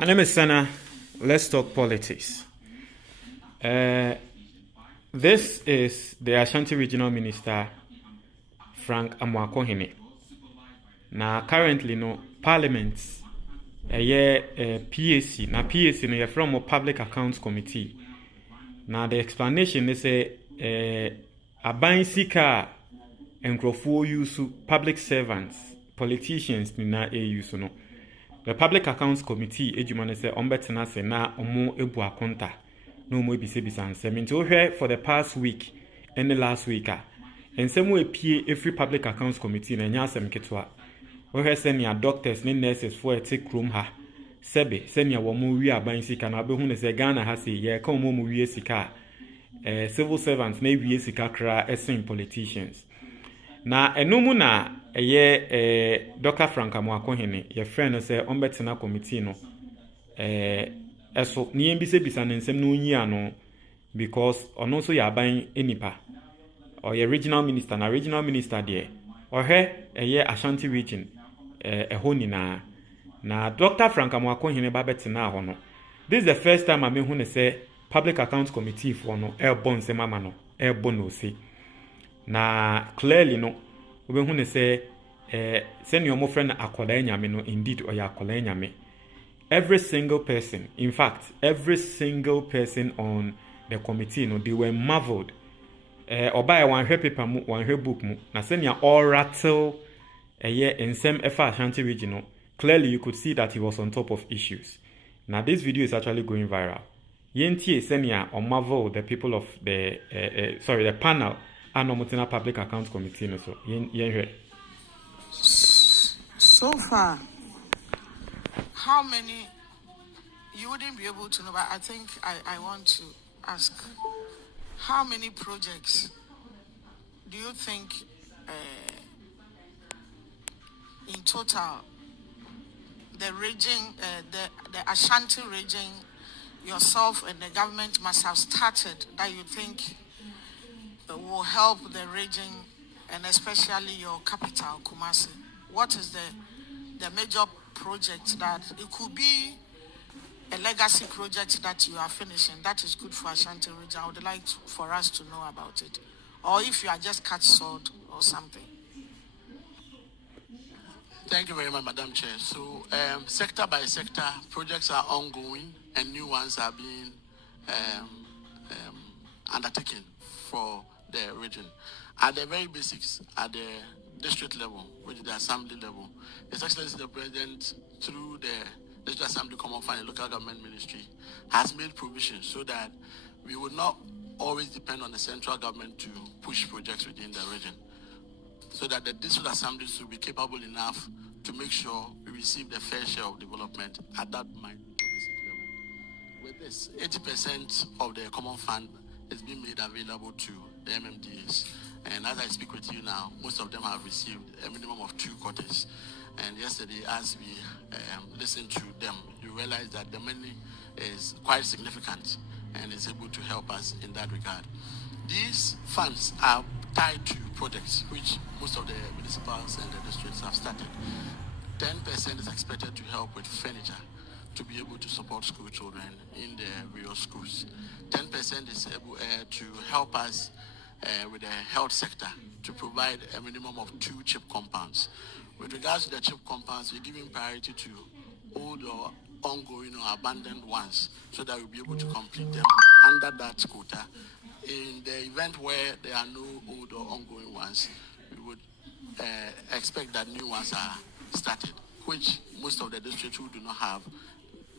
My name is Sana. Let's talk politics. This is the Ashanti Regional Minister, Frank Amoakohene. Now, currently, Parliament, PAC. Now, PAC, no, from a Public Accounts Committee. Now, the explanation is a sika and use public servants, politicians, use no. The Public Accounts Committee, ejumane se ombetena se na omo ebu akonta no omo ebise ansem nti for the past week and the last week ensem we pie every Public Accounts Committee na nya asem ketwa ohwe se nia doctors ne nurses for take room ha sebe se nia wo mo wi aban sika na behu ne se Ghana ha se ye ka mo wi sika civil servants na wi sika kra esen politicians na enomu na Dr Frank Amoakohene your friend say ombetena committee no eso ni mbise bisa nsem no nyi ano because ono so ya ban enipa or your regional minister there ohwe Ashanti region ehoni na Dr Frank Amoakohene ba betena ho no. This is the first time I mean say Public Accounts Committee for no bon se mama no bon no say na clearly no we hu ne say send your friend akola nyame no indeed or ya akola nyame. Every single person, in fact every single person on the committee no, they were marveled oba one paper mu one book mu na send ya all rattle in same Ashanti region no. Clearly you could see that he was on top of issues. Now this video is actually going viral. Yentie send ya or marvel the people of the panel Anomotina Public Accounts Committee no so yen. So far, how many, you wouldn't be able to know, but I think I want to ask, how many projects do you think in total the region, the Ashanti region, yourself and the government must have started that you think will help the region and especially your capital, Kumasi? What is the major project that it could be a legacy project that you are finishing that is good for Ashanti region? I would like for us to know about it. Or if you are just cut short or something. Thank you very much, Madam Chair. So, sector by sector, projects are ongoing and new ones are being undertaken for the region. At the very basics, at the district level, which is the assembly level, His Excellency the President, through the District Assembly Common Fund and Local Government Ministry, has made provisions so that we would not always depend on the central government to push projects within the region, so that the district assemblies will be capable enough to make sure we receive the fair share of development at that basic level. With this, 80% of the common fund is being made available to the MMDs. And as I speak with you now, most of them have received a minimum of 2 quarters. And yesterday, as we listened to them, you realize that the money is quite significant and is able to help us in that regard. These funds are tied to projects which most of the municipalities and the districts have started. 10% is expected to help with furniture to be able to support school children in the various schools. 10% is able to help us with the health sector to provide a minimum of 2 chip compounds. With regards to the chip compounds, we're giving priority to old or ongoing or abandoned ones so that we'll be able to complete them under that quota. In the event where there are no old or ongoing ones, we would expect that new ones are started, which most of the districts who do not have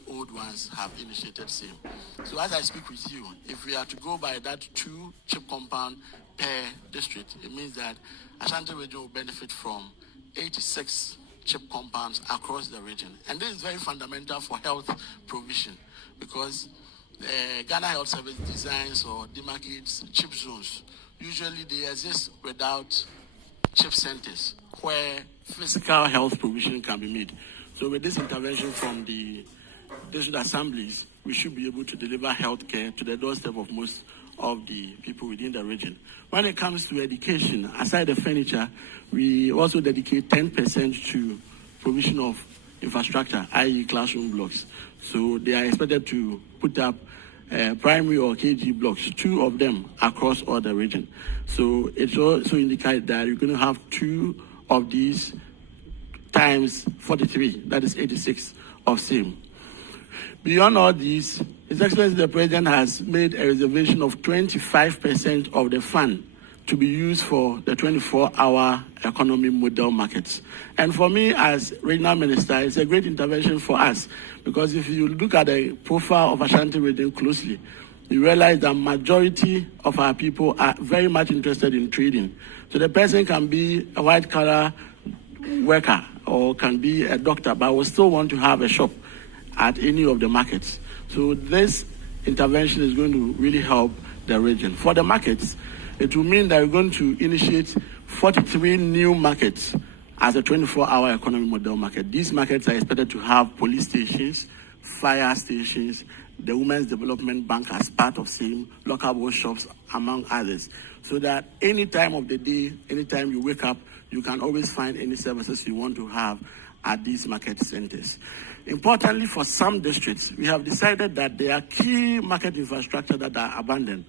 old ones have initiated same. So as I speak with you, if we are to go by that 2 chip compound per district, it means that Ashanti region will benefit from 86 chip compounds across the region. And this is very fundamental for health provision because Ghana Health Service designs or demarcates chip zones. Usually they exist without chip centers where physical health provision can be made. So with this intervention from the district assemblies, we should be able to deliver health care to the doorstep of most of the people within the region. When it comes to education, aside the furniture, we also dedicate 10% to provision of infrastructure, i.e. classroom blocks. So they are expected to put up primary or KG blocks, 2 of them across all the region. So it also indicates that you're going to have 2 of these times 43, that is 86 of same. Beyond all these, His Excellency the President has made a reservation of 25% of the fund to be used for the 24-hour economy model markets. And for me as regional minister, it's a great intervention for us, because if you look at the profile of Ashanti region closely, you realize that majority of our people are very much interested in trading. So the person can be a white-collar worker or can be a doctor, but will still want to have a shop at any of the markets. So this intervention is going to really help the region. For the markets, it will mean that we're going to initiate 43 new markets as a 24-hour economy model market. These markets are expected to have police stations, fire stations, the Women's Development Bank as part of same, local shops, among others. So that any time of the day, anytime you wake up, you can always find any services you want to have at these market centers. Importantly, for some districts, we have decided that there are key market infrastructure that are abandoned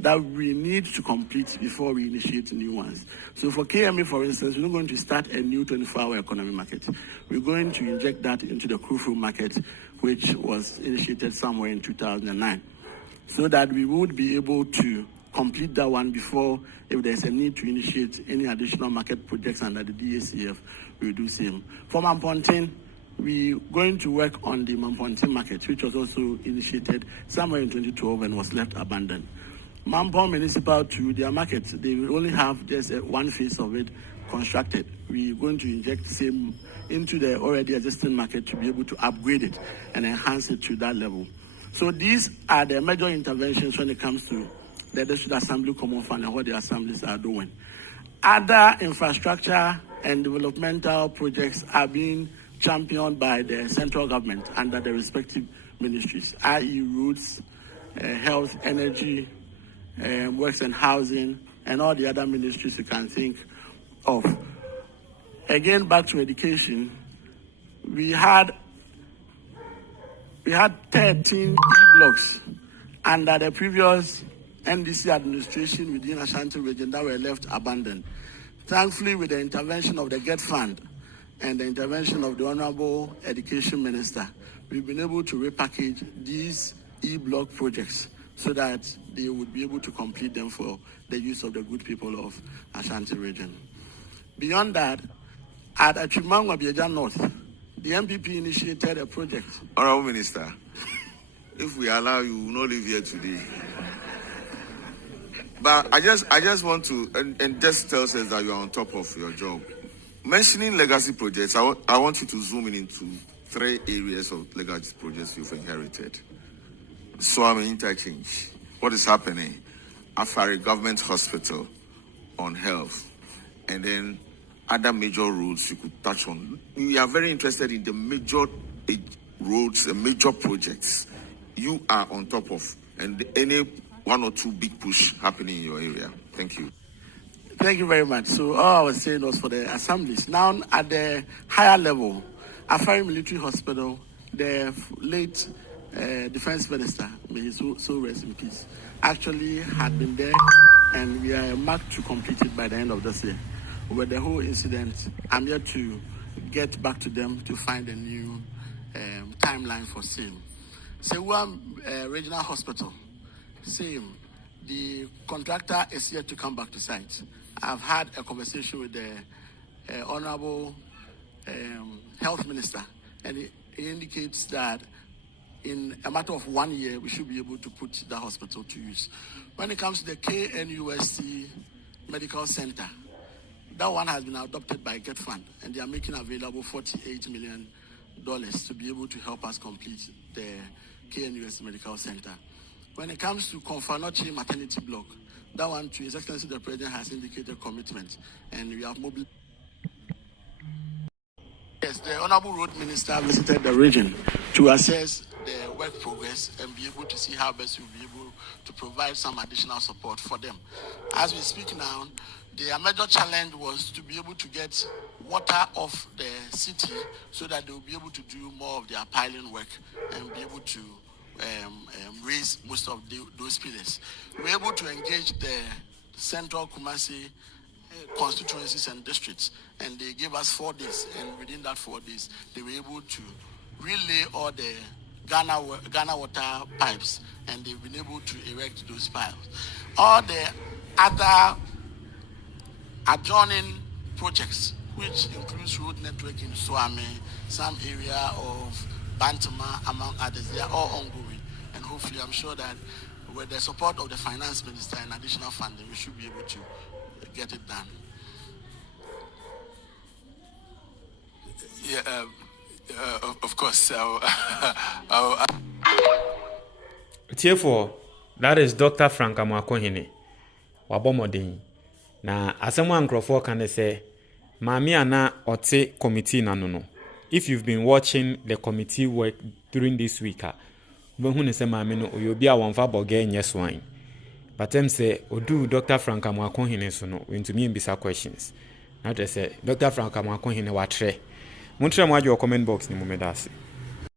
that we need to complete before we initiate new ones. So for KMA, for instance, we're not going to start a new 24-hour economy market. We're going to inject that into the Krufu market, which was initiated somewhere in 2009, so that we would be able to complete that one before, if there's a need to initiate any additional market projects under the DACF, we'll do same. For Mampontin, we're going to work on the Mampontin market, which was also initiated somewhere in 2012 and was left abandoned. Mampong Municipal to their market, they will only have just one phase of it constructed. We're going to inject same into the already existing market to be able to upgrade it and enhance it to that level. So these are the major interventions when it comes to the District Assembly Common Fund and what the assemblies are doing. Other infrastructure and developmental projects are being championed by the central government under the respective ministries, i.e. roads, health, energy, works and housing, and all the other ministries you can think of. Again, back to education, we had 13 e-blocks under the previous NDC administration within Ashanti region that were left abandoned. Thankfully, with the intervention of the GET Fund and the intervention of the Honorable Education Minister, we've been able to repackage these e-block projects so that they would be able to complete them for the use of the good people of Ashanti region. Beyond that, at Achimangwa Bieja North, the MPP initiated a project. Honorable Minister, if we allow you, we will not live here today. But I just want to, and just tells us that you are on top of your job. Mentioning legacy projects, I want you to zoom in into 3 areas of legacy projects you've inherited. Swami Interchange, what is happening? Afari Government Hospital on health, and then other major roads you could touch on. We are very interested in the major roads and major projects you are on top of, and any 1 or 2 big push happening in your area. Thank you. Thank you very much. So all I was saying was for the assemblies. Now at the higher level, Afari Military Hospital, the late Defense Minister, may he so rest in peace, actually had been there, and we are marked to complete it by the end of this year. With the whole incident, I'm yet to get back to them to find a new timeline for same. Sewa Regional Hospital, same. The contractor is yet to come back to site. I've had a conversation with the Honorable Health Minister, and he indicates that in a matter of 1 year, we should be able to put the hospital to use. When it comes to the KNUST Medical Center, that one has been adopted by GET Fund, and they are making available $48 million to be able to help us complete the KNUST Medical Center. When it comes to Konfanochi Maternity Block, that one, to His Excellency the President, has indicated commitment, and we have mobilized. Yes, the Honorable Road Minister visited the region to assess the work progress and be able to see how best we'll be able to provide some additional support for them. As we speak now, their major challenge was to be able to get water off the city so that they will be able to do more of their piling work and be able to raise most of those pillars. We were able to engage the central Kumasi constituencies and districts, and they gave us 4 days, and within that 4 days, they were able to relay all the Ghana water pipes, and they've been able to erect those pipes. All the other adjoining projects, which includes road network in Swami, some area of Bantama, among others, they are all ongoing. And hopefully, I'm sure that with the support of the finance minister and additional funding, we should be able to get it done. Yeah, of course. Therefore, that is Dr. Frank Amoakohene. Wabomodin. Na asemo nkrofo kan say, Mami ana ote committee nanuno. If you've been watching the committee work during this week, when say Mami no oyobi a wonfa boge nyeswan. But them say odu Dr. Frank Amoakohene so no into me mbisa questions. Now they say Dr. Frank Amoakohene watre. Montre mo ajo comment box ni mo medase.